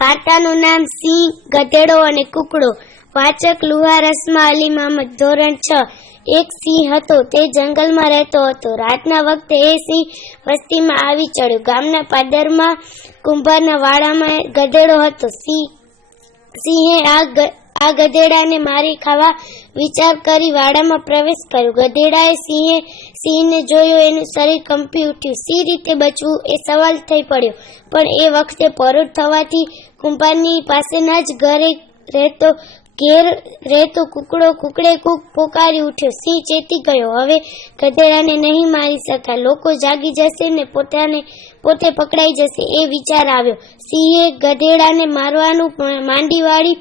વાર્તાનું નામ સિંહ, ગધેડો અને કુકડો. વાચક લુહાર રસ્મા અલી મહમદ, ધોરણ 6. એક સિંહ હતો. તે જંગલમાં રહેતો હતો. રાતના વખતે એ સિંહ વસ્તીમાં આવી ચડ્યો. ગામના પાદરમાં કુંભારના વાડામાં ગધેડો હતો. સિંહે આ ગધેડાને મારી ખાવા વિચાર કરી વાડામાં પ્રવેશ કર્યો. ગધેડાએ સિંહને જોયો. એનું શરીર કંપી ઉઠ્યું. સી રીતે બચવું એ સવાલ થઈ પડ્યો. પણ એ વખતે પરોઢ થવાથી કુંભારની પાસેના જ ઘરે રહેતો કુકડો કુકડે કૂક પોકારી ઉઠ્યો. સિંહ ચેતી ગયો. હવે ગધેડાને નહીં મારી શકાય. લોકો જાગી જશે ને પોતે પકડાઈ જશે એ વિચાર આવ્યો. સિંહે ગધેડાને મારવાનું માંડી વાળી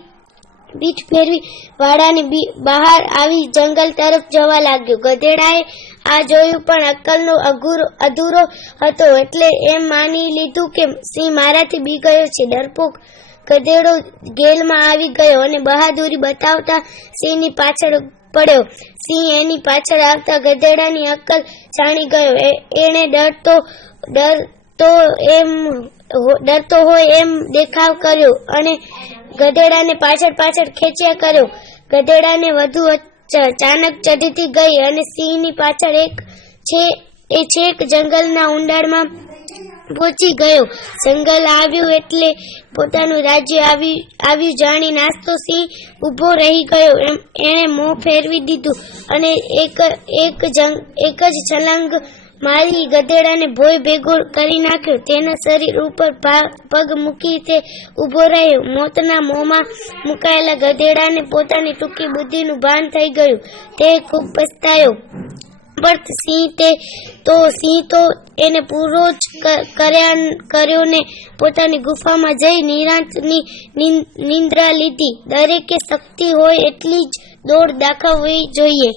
પીઠ ફેરવી વાડાની બહાર આવી જંગલ તરફ જવા લાગ્યો. ગધેડાએ આ જોયું પણ અક્કલનો અધૂરો હતો એટલે એમ માની લીધું કે સિંહ મારાથી બી ગયો છે. ડરપોક ગધેડો ગેલમાં આવી ગયો અને બહાદુરી બતાવતા સિંહની પાછળ પડ્યો. સિંહ એની પાછળ આવતા ગધેડાની અક્કલ જાણી ગયો. એણે ડરતો હોય એમ દેખાવ કર્યો અને ગધેડાને પાછળ ખેંચ્યા કર્યો. ગધેડાને વધુ ચાનક ચઢતી ગઈ અને સિંહની પાછળ છેક જંગલના ઊંડાણમાં પહોંચી ગયો. જંગલ આવ્યું એટલે પોતાનું રાજ્ય આવ્યું જાણી નાસતો સિંહ ઊભો રહી ગયો. એણે મોં ફેરવી દીધું અને એક જ છલાંગ મારી ગધેડાને ભોંય ભેગો કરી નાખ્યો. તેના શરીર ઉપર પગ મૂકી તે ઊભો રહ્યો. મોતના મોંમાં મુકાયેલા ગધેડાને પોતાની ટૂંકી બુદ્ધિનું ભાન થઈ ગયું. તે ખૂબ પસ્તાયો. સિંહ તો એને પૂરો જ કર્યો ને પોતાની ગુફામાં જઈ નિરાંતની નિંદ્રા લીધી. દરેકે શક્તિ હોય એટલી જ દોડ દાખવવી જોઈએ.